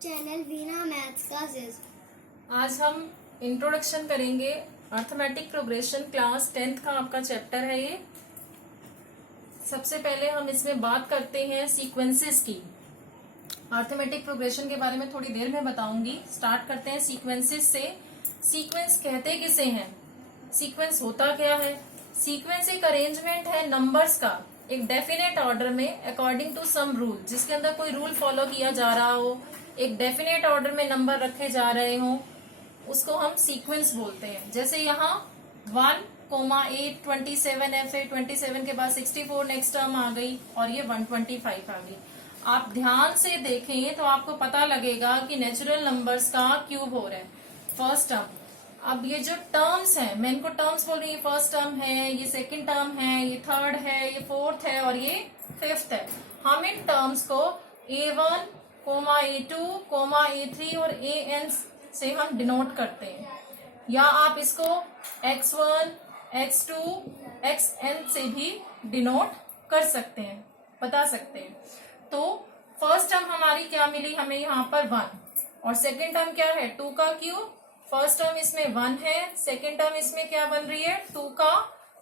Channel Veena maths classes. आज हम introduction करेंगे अर्थमेटिक प्रोग्रेशन क्लास 10th का आपका चैप्टर है ये। सबसे पहले हम इसमें बात करते हैं सीक्वेंसेस की। अर्थमेटिक प्रोग्रेशन के बारे में थोड़ी देर में बताऊंगी। स्टार्ट करते हैं सीक्वेंसेस से। सीक्वेंस कहते किसे हैं, सीक्वेंस होता क्या है। सीक्वेंस एक अरेंजमेंट है नंबर्स का एक डेफिनेट ऑर्डर में अकॉर्डिंग टू सम रूल, जिसके अंदर कोई रूल फॉलो किया जा रहा हो, एक डेफिनेट ऑर्डर में नंबर रखे जा रहे हो, उसको हम सीक्वेंस बोलते हैं। जैसे यहाँ 1,8 27 है, फिर 27 के बाद 64 नेक्स्ट टर्म आ गई और ये 125 आ गई। आप ध्यान से देखें तो आपको पता लगेगा कि नेचुरल नंबर्स का क्यूब हो रहा है फर्स्ट टर्म। अब ये जो टर्म्स हैं, मैं इनको टर्म्स बोल रही हूँ, फर्स्ट टर्म है, ये सेकंड टर्म है, ये थर्ड है, ये फोर्थ है और ये फिफ्थ है। हम इन टर्म्स को A1, A2, A3 और AN से हम डिनोट करते हैं, या आप इसको X1, X2, XN से भी डिनोट कर सकते हैं, बता सकते हैं। तो फर्स्ट टर्म हमारी क्या मिली हमें यहाँ पर 1 और सेकेंड टर्म क्या है 2 का क्यूब। फर्स्ट टर्म इसमें 1 है, सेकेंड टर्म इसमें क्या बन रही है 2 का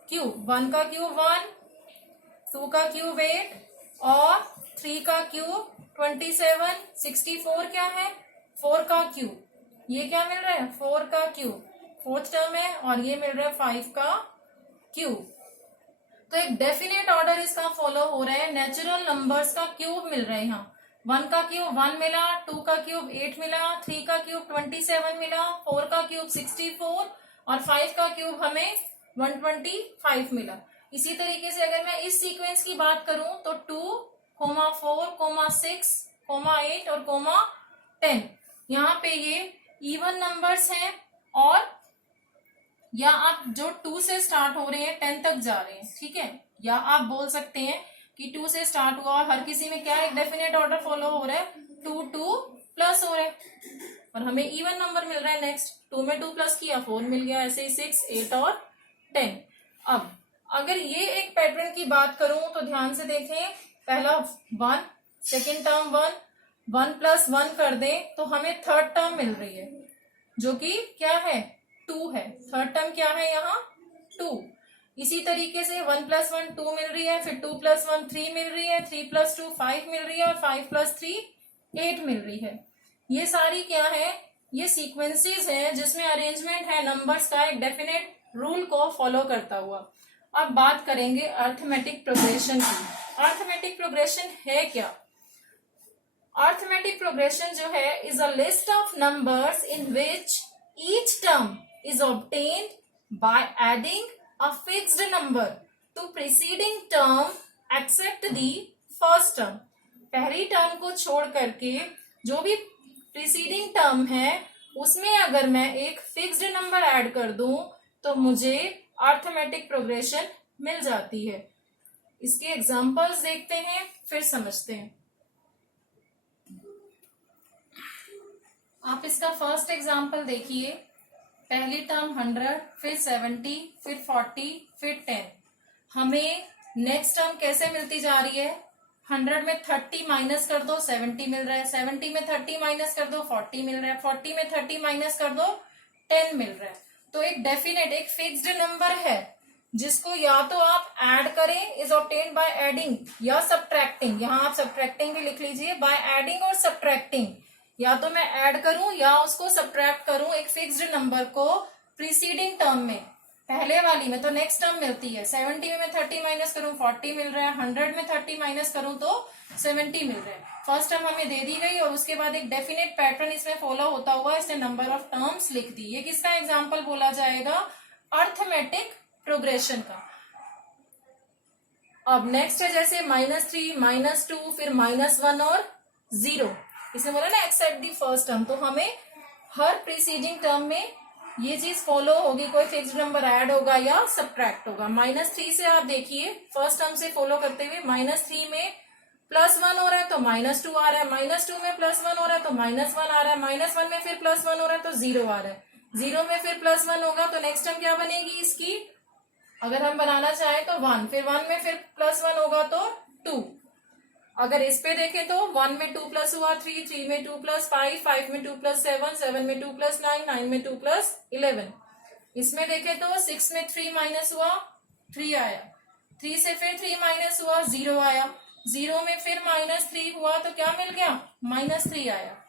क्यूब। 1 का क्यूब 1, 2 का क्यूब 8 और 3 का क्यूब 27, 64 क्या है 4 का क्यूब। ये क्या मिल रहा है 4 का क्यूब, फोर्थ टर्म है, और ये मिल रहा है 5 का क्यूब। तो एक डेफिनेट ऑर्डर इसका फॉलो हो रहा है, नेचुरल नंबर्स का क्यूब मिल रहा है। यहाँ 1 का क्यूब 1 मिला, 2 का क्यूब 8 मिला, 3 का क्यूब 27 मिला, 4 का क्यूब 64 और 5 का क्यूब हमें 125 मिला। इसी तरीके से अगर मैं इस सीक्वेंस की बात करूं तो 2, 4, 6, 8 और 10, यहाँ पे ये इवन नंबर्स हैं, और या आप जो 2 से स्टार्ट हो रहे हैं 10 तक जा रहे हैं, ठीक है। या आप बोल सकते हैं कि 2 से स्टार्ट हुआ और हर किसी में क्या एक डेफिनेट ऑर्डर फॉलो हो रहा है, 2 प्लस हो रहा है और हमें इवन नंबर मिल रहा है। नेक्स्ट 2 में 2 प्लस किया 4 मिल गया, ऐसे ही 6, 8 और 10। अब अगर ये एक पैटर्न की बात करूं तो ध्यान से देखें, पहला 1, सेकेंड टर्म 1 प्लस 1 कर दें तो हमें थर्ड टर्म मिल रही है जो कि क्या है 2 है। थर्ड टर्म क्या है यहाँ 2। इसी तरीके से 1 प्लस 1 2 मिल रही है, फिर 2 प्लस 1 3 मिल रही है, 3 प्लस 2 5 मिल रही है और 5 प्लस 3 8 मिल रही है। ये सारी क्या है, ये सीक्वेंसेस हैं जिसमें अरेंजमेंट है नंबर्स का एक डेफिनेट रूल को फॉलो करता हुआ। अब बात करेंगे अर्थमेटिक प्रोग्रेशन की। अर्थमेटिक प्रोग्रेशन है क्या। अर्थमेटिक प्रोग्रेशन जो है is a list of numbers in which each term is obtained by adding a fixed number to preceding term except the first term। पहली टर्म को छोड़ करके जो भी preceding टर्म है उसमें अगर मैं एक फिक्स्ड नंबर ऐड कर दूं तो मुझे अर्थमेटिक प्रोग्रेशन मिल जाती है। इसके एग्जांपल्स देखते हैं फिर समझते हैं। आप इसका फर्स्ट एग्जाम्पल देखिए, पहली टर्म 100, फिर 70, फिर 40, फिर 10। हमें नेक्स्ट टर्म कैसे मिलती जा रही है, 100 में 30 माइनस कर दो 70 मिल रहा है, 70 में 30 माइनस कर दो 40 मिल रहा है, 40 में 30 माइनस कर दो 10 मिल रहा है। तो एक डेफिनेट एक फिक्स्ड नंबर है जिसको या तो आप ऐड करें, इज ऑब्टेन्ड बाय एडिंग या सब्ट्रैक्टिंग। यहाँ आप सब्ट्रैक्टिंग भी लिख लीजिए, बाय एडिंग और सब्ट्रैक्टिंग। या तो मैं ऐड करूं या उसको सब्ट्रैक्ट करूं एक फिक्स्ड नंबर को प्रीसीडिंग टर्म में, पहले वाली में तो नेक्स्ट टर्म मिलती है। 70 में मैं 30 माइनस करूं 40 मिल रहा है, 100 में 30 माइनस करूं तो 70 मिल रहा है। फर्स्ट टर्म हमें दे दी गई और उसके बाद एक डेफिनेट पैटर्न इसमें फॉलो होता हुआ इसने नंबर ऑफ टर्म्स लिख दी। ये किसका एग्जाम्पल बोला जाएगा, अर्थमेटिक प्रोग्रेशन का। अब नेक्स्ट है जैसे -3, -2, फिर -1 और 0। इसे बोला ना एक्सेप्ट दी फर्स्ट टर्म। तो हमें हर प्रीसीडिंग टर्म में ये चीज फॉलो होगी, कोई फिक्स्ड नंबर ऐड होगा या सब्ट्रैक्ट होगा। -3 से आप देखिए फर्स्ट टर्म से फॉलो करते हुए, -3 में +1 हो रहा है तो -2 आ रहा है, -2 में +1 हो रहा है तो -1 आ रहा है, -1 में फिर +1 हो रहा है तो 0 आ रहा है, 0 में फिर +1 होगा तो नेक्स्ट टर्म क्या बनेगी इसकी, अगर हम बनाना चाहें तो 1, फिर 1 में फिर +1 होगा तो 2। अगर इस पे देखें तो 1 में 2 प्लस हुआ 3, 3 में 2 प्लस 5, 5 में 2 प्लस 7, 7 में 2 प्लस 9, 9 में 2 प्लस 11। इसमें देखें तो 6 में 3 माइनस हुआ 3 आया, 3 से फिर 3 माइनस हुआ 0 आया, 0 में फिर -3 हुआ तो क्या मिल गया, -3 आया।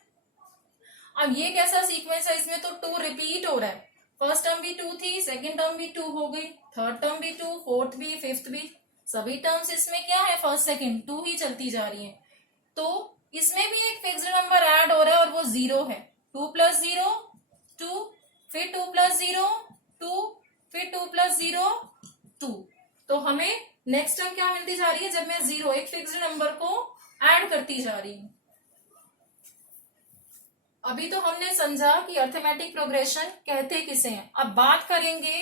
अब ये कैसा सीक्वेंस है, इसमें तो 2 रिपीट हो रहा है। फर्स्ट टर्म भी 2 थी, सेकेंड टर्म भी 2 हो गई, थर्ड टर्म भी 2, फोर्थ भी, फिफ्थ भी, सभी टर्म्स इसमें क्या है, फर्स्ट सेकेंड 2 ही चलती जा रही है। तो इसमें भी एक फिक्स्ड नंबर ऐड हो रहा है और वो 0 है। 2 प्लस 0 2, फिर 2 प्लस 0 2, फिर 2 प्लस 0 2। तो हमें नेक्स्ट टर्म क्या मिलती जा रही है, जब मैं 0 एक फिक्स्ड नंबर को ऐड करती जा रही हूं। अभी तो हमने समझा कि अर्थमेटिक प्रोग्रेशन कहते किसे हैं। अब बात करेंगे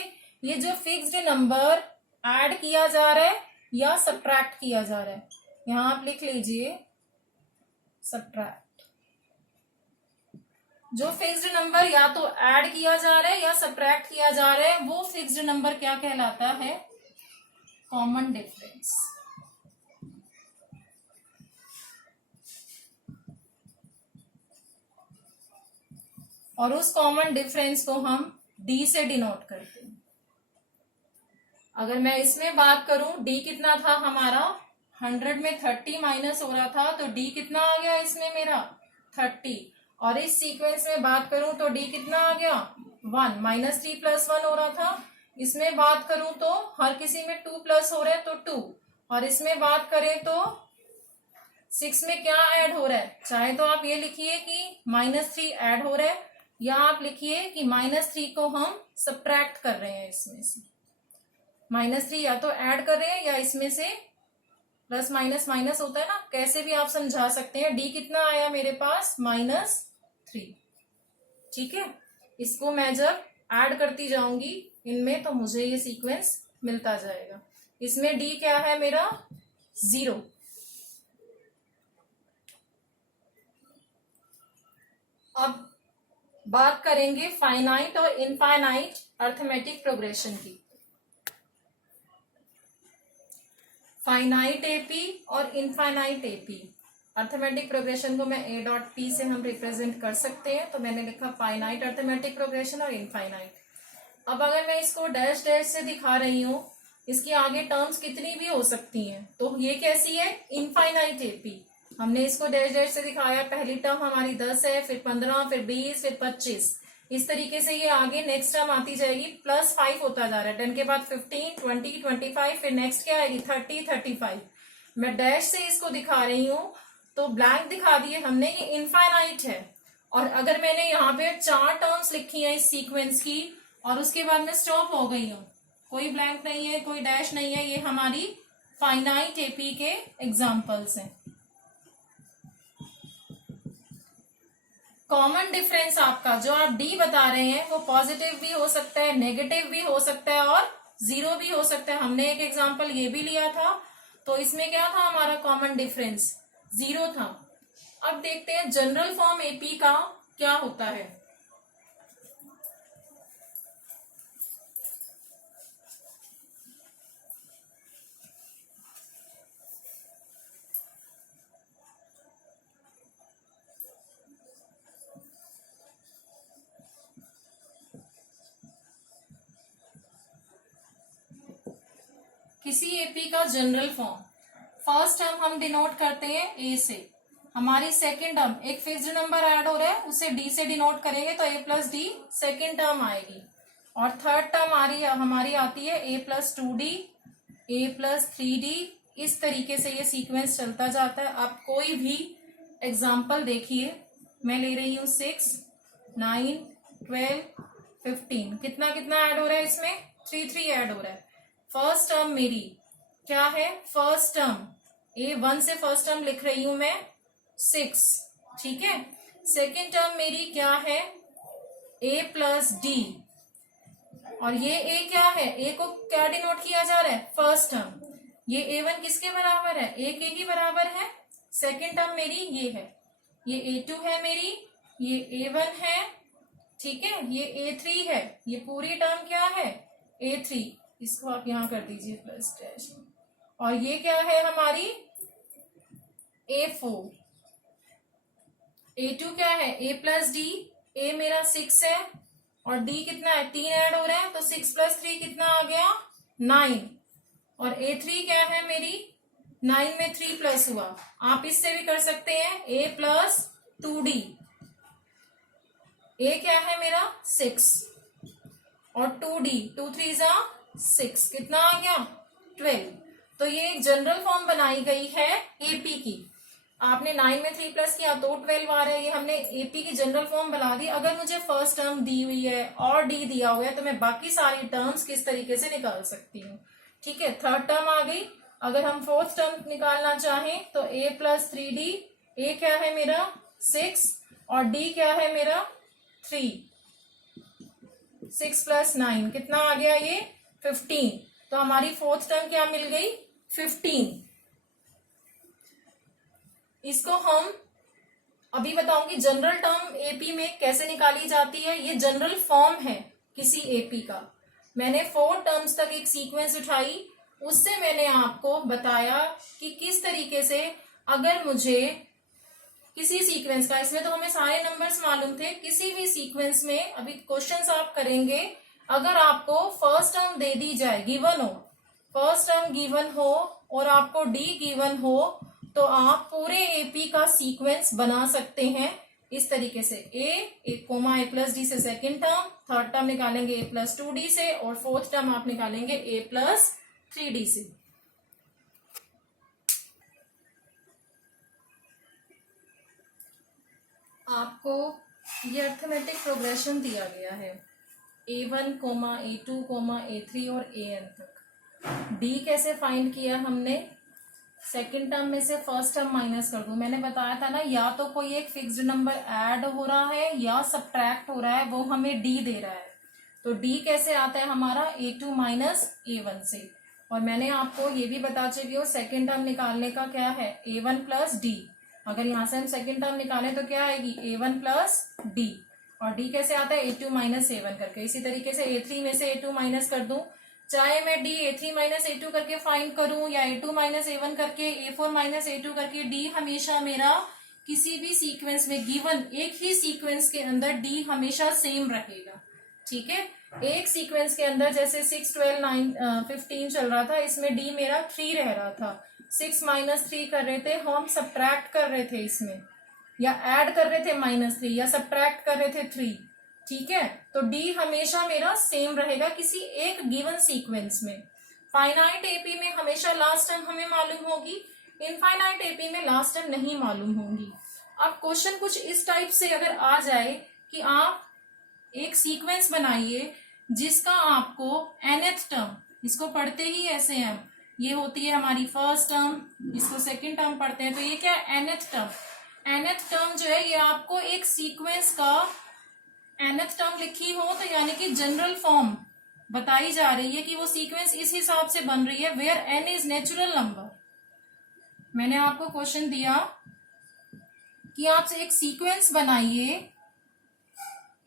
ये जो फिक्स्ड नंबर ऐड किया जा रहा है या सब्ट्रैक्ट किया जा रहा है। यहां आप लिख लीजिए सब्ट्रैक्ट। जो फिक्स्ड नंबर या तो ऐड किया जा रहा है या सब्ट्रैक्ट किया जा रहा है, वो फिक्स्ड नंबर क्या कहलाता है, कॉमन डिफरेंस। और उस कॉमन डिफरेंस को हम डी से डिनोट करते हैं। अगर मैं इसमें बात करूं, डी कितना था हमारा, 100 में 30 माइनस हो रहा था, तो डी कितना आ गया इसमें मेरा 30। और इस सीक्वेंस में बात करूं तो डी कितना आ गया 1, -3 + 1 हो रहा था। इसमें बात करूं तो हर किसी में 2 प्लस हो रहा है तो 2, और इसमें बात करें तो 6 में क्या ऐड हो रहा है, चाहे तो आप ये लिखिए कि -3 ऐड हो रहा है, या आप लिखिए कि -3 को हम सब्ट्रैक्ट कर रहे हैं। इसमें से -3 या तो ऐड कर रहे हैं या इसमें से प्लस माइनस माइनस होता है ना, कैसे भी आप समझा सकते हैं। डी कितना आया मेरे पास -3। ठीक है, इसको मैं जब ऐड करती जाऊंगी इनमें तो मुझे ये सीक्वेंस मिलता जाएगा। इसमें डी क्या है मेरा 0। अब बात करेंगे फाइनाइट और इनफाइनाइट अर्थमेटिक प्रोग्रेशन की। फाइनाइट एपी और इनफाइनाइट एपी अर्थमेटिक प्रोग्रेशन को मैं A.P से हम रिप्रेजेंट कर सकते हैं। तो मैंने लिखा फाइनाइट अर्थमेटिक प्रोग्रेशन और इनफाइनाइट। अब अगर मैं इसको डैश डैश से दिखा रही हूं, इसकी आगे टर्म्स कितनी भी हो सकती हैं, तो ये कैसी है, इनफाइनाइट एपी। हमने इसको डैश डैश से दिखाया, पहली टर्म हमारी 10 है, फिर 15, फिर 20, फिर 25, इस तरीके से ये आगे नेक्स्ट टर्म आती जाएगी, +5 होता जा रहा है। 10 के बाद 15, 20, 25, फिर नेक्स्ट क्या आएगी 30, 35। मैं डैश से इसको दिखा रही हूँ तो ब्लैंक दिखा दिए हमने, ये इनफाइनाइट है। और अगर मैंने यहाँ पे 4 टर्म्स लिखी है इस सीक्वेंस की और उसके बाद में स्टॉप हो गई हूँ, कोई ब्लैंक नहीं है, कोई डैश नहीं है, ये हमारी फाइनाइट एपी के एग्जाम्पल्स हैं। कॉमन डिफरेंस आपका जो आप डी बता रहे हैं वो पॉजिटिव भी हो सकता है, नेगेटिव भी हो सकता है और 0 भी हो सकता है। हमने एक एग्जांपल ये भी लिया था, तो इसमें क्या था हमारा कॉमन डिफरेंस 0 था। अब देखते हैं जनरल फॉर्म एपी का क्या होता है। किसी एपी का जनरल फॉर्म, फर्स्ट टर्म हम डिनोट करते हैं ए से, हमारी सेकेंड टर्म एक फिक्स्ड नंबर ऐड हो रहा है उसे डी से डिनोट करेंगे तो A+D सेकेंड टर्म आएगी। और थर्ड टर्म हमारी आती है A+2D, A+3D। इस तरीके से ये सीक्वेंस चलता जाता है। आप कोई भी एग्जाम्पल देखिए, मैं ले रही हूं 6, 9, 12, 15, कितना कितना ऐड हो रहा है इसमें 3 ऐड हो रहा है। फर्स्ट टर्म मेरी क्या है, फर्स्ट टर्म A1 से फर्स्ट टर्म लिख रही हूं मैं 6, ठीक है। सेकेंड टर्म मेरी क्या है A+D, और ये A क्या है, A को क्या डिनोट किया जा रहा है, फर्स्ट टर्म। ये A1 किसके बराबर है, A के ही बराबर है। सेकेंड टर्म मेरी ये है, ये A2 है मेरी, ये A1 है, ठीक है, ये A3 है, ये पूरी टर्म क्या है A3, इसको आप यहां कर दीजिए प्लस डैश। और ये क्या है हमारी A4, A2 क्या है, A प्लस डी, A मेरा 6 है और D कितना है, 3 ऐड हो रहे हैं, तो 6 प्लस 3 कितना आ गया, 9। और A3 क्या है मेरी, 9 में 3 प्लस हुआ, आप इससे भी कर सकते हैं, A प्लस 2D। A क्या है मेरा 6 और 2D, 2 3 जा 6, कितना आ गया 12। तो ये एक जनरल फॉर्म बनाई गई है एपी की। आपने 9 में 3 प्लस किया तो 12 आ रहा है, ये हमने एपी की जनरल फॉर्म बना दी। अगर मुझे फर्स्ट टर्म दी हुई है और डी दिया हुआ है तो मैं बाकी सारी टर्म्स किस तरीके से निकाल सकती हूँ। ठीक है, थर्ड टर्म आ गई। अगर हम फोर्थ टर्म निकालना चाहें तो a प्लस 3d, a क्या है मेरा 6 और d क्या है मेरा 3, 6 प्लस 9 कितना आ गया ये 15। तो हमारी फोर्थ टर्म क्या मिल गई 15। इसको हम अभी बताऊंगी जनरल टर्म एपी में कैसे निकाली जाती है। ये जनरल फॉर्म है किसी एपी का। मैंने 4 टर्म्स तक एक सीक्वेंस उठाई, उससे मैंने आपको बताया कि किस तरीके से अगर मुझे किसी सीक्वेंस का, इसमें तो हमें सारे नंबर्स मालूम थे, किसी भी सीक्वेंस में अभी क्वेश्चंस आप करेंगे, अगर आपको फर्स्ट टर्म दे दी जाए, गिवन हो, फर्स्ट टर्म गिवन हो और आपको डी गिवन हो, तो आप पूरे एपी का सीक्वेंस बना सकते हैं इस तरीके से। ए कोमा ए प्लस डी से सेकेंड टर्म, थर्ड टर्म निकालेंगे ए प्लस 2d से और फोर्थ टर्म आप निकालेंगे ए प्लस 3d से। आपको ये अर्थमेटिक प्रोग्रेशन दिया गया है A1, A2, A3 और AN तक। D कैसे फाइंड किया हमने, सेकेंड टर्म में से फर्स्ट टर्म माइनस कर दो। मैंने बताया था ना, या तो कोई एक फिक्स्ड नंबर ऐड हो रहा है या सब्ट्रैक्ट हो रहा है, वो हमें D दे रहा है। तो D कैसे आता है हमारा A2 माइनस A1 से। और मैंने आपको ये भी बता चुकी हूँ सेकेंड टर्म निकालने का क्या है, A1 प्लस D। अगर यहां से हम सेकेंड टर्म निकालें तो क्या आएगी A1 प्लस D, और D कैसे आता है A2 माइनस A1 करके। इसी तरीके से A3 में से A2 माइनस कर दूं, चाहे मैं D A3 माइनस A2 करके फाइंड करूं या A2 माइनस A1 करके, A4 माइनस A2 करके, D हमेशा मेरा किसी भी सीक्वेंस में गिवन एक ही सीक्वेंस के अंदर D हमेशा सेम रहेगा। ठीक है, एक सीक्वेंस के अंदर जैसे 6, 12, 9, 15 चल रहा था, इसमें D मेरा 3 रह रहा था। 6 माइनस 3 कर रहे थे हम, सब्ट्रैक्ट कर रहे थे इसमें, या ऐड कर रहे थे -3, या सब्ट्रैक्ट कर रहे थे 3। ठीक है, तो D हमेशा मेरा सेम रहेगा किसी एक गिवन सीक्वेंस में। फाइनाइट एपी में हमेशा लास्ट टर्म हमें मालूम होगी, इनफाइनाइट एपी में लास्ट टर्म नहीं मालूम होगी। अब क्वेश्चन कुछ इस टाइप से अगर आ जाए कि आप एक सीक्वेंस बनाइए जिसका आपको nth टर्म, इसको पढ़ते ही ऐसे हैं, ये होती है हमारी फर्स्ट टर्म, इसको सेकंड टर्म पढ़ते हैं, तो ये क्या nth टर्म। nth टर्म जो है ये आपको एक सीक्वेंस का nth टर्म लिखी हो तो यानी कि जनरल फॉर्म बताई जा रही है कि वो सीक्वेंस इस हिसाब से बन रही है where n is natural number. मैंने आपको क्वेश्चन दिया कि आप एक सीक्वेंस बनाइए,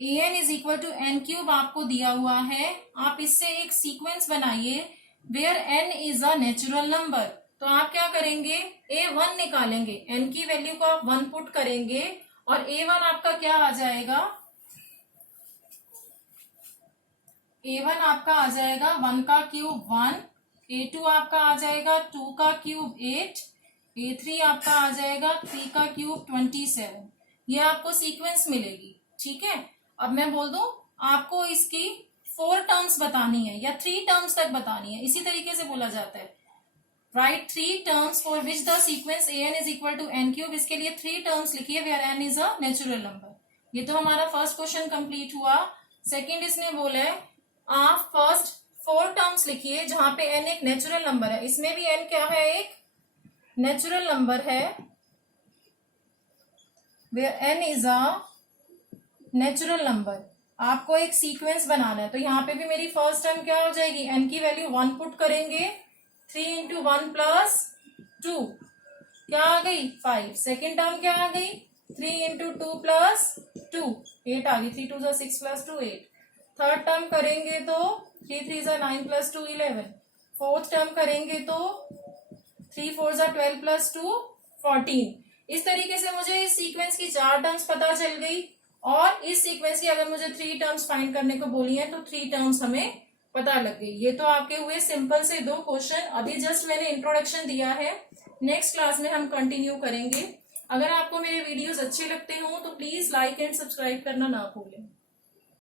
an is equal to n cube आपको दिया हुआ है, आप इससे एक सीक्वेंस बनाइए where n is a natural number. तो आप क्या करेंगे, a1 निकालेंगे, n की वैल्यू को आप 1 पुट करेंगे और a1 आपका क्या आ जाएगा, a1 आपका आ जाएगा 1 का क्यूब 1, a2 आपका आ जाएगा 2 का क्यूब 8, a3 आपका आ जाएगा 3 का क्यूब 27। ये आपको सीक्वेंस मिलेगी। ठीक है, अब मैं बोल दूं आपको इसकी 4 टर्म्स बतानी है या 3 टर्म्स तक बतानी है, इसी तरीके से बोला जाता है, write 3 terms for which the sequence an is equal to n cube. इसके लिए 3 टर्म्स लिखिए where n is a natural number. ये तो हमारा फर्स्ट क्वेश्चन कंप्लीट हुआ। सेकंड इसने बोला है आप फर्स्ट 4 टर्म्स लिखिए जहां पे n एक नेचुरल नंबर है, इसमें भी n क्या है, एक नेचुरल नंबर है, where n is a natural number. आपको एक सीक्वेंस बनाना है, तो यहाँ पे भी मेरी फर्स्ट टर्म क्या हो जाएगी, n की वैल्यू 1 पुट करेंगे, 3 इंटू 1 प्लस 2 क्या आ गई 5। सेकेंड टर्म क्या आ गई 3 इंटू 2 प्लस 2 8 आ गई, 3 2 6 प्लस 2 8। थर्ड टर्म करेंगे तो 3 3 9 प्लस 2 11। फोर्थ टर्म करेंगे तो 3 4 12 प्लस 2 14। इस तरीके से मुझे इस सीक्वेंस की 4 टर्म्स पता चल गई और इस सीक्वेंस की अगर मुझे 3 टर्म्स फाइंड करने को बोली है तो 3 टर्म्स हमें पता लग गई। ये तो आपके हुए सिंपल से 2 क्वेश्चन। अभी जस्ट मैंने इंट्रोडक्शन दिया है, नेक्स्ट क्लास में हम कंटिन्यू करेंगे। अगर आपको मेरे वीडियोस अच्छे लगते हो तो प्लीज लाइक एंड सब्सक्राइब करना ना भूलें।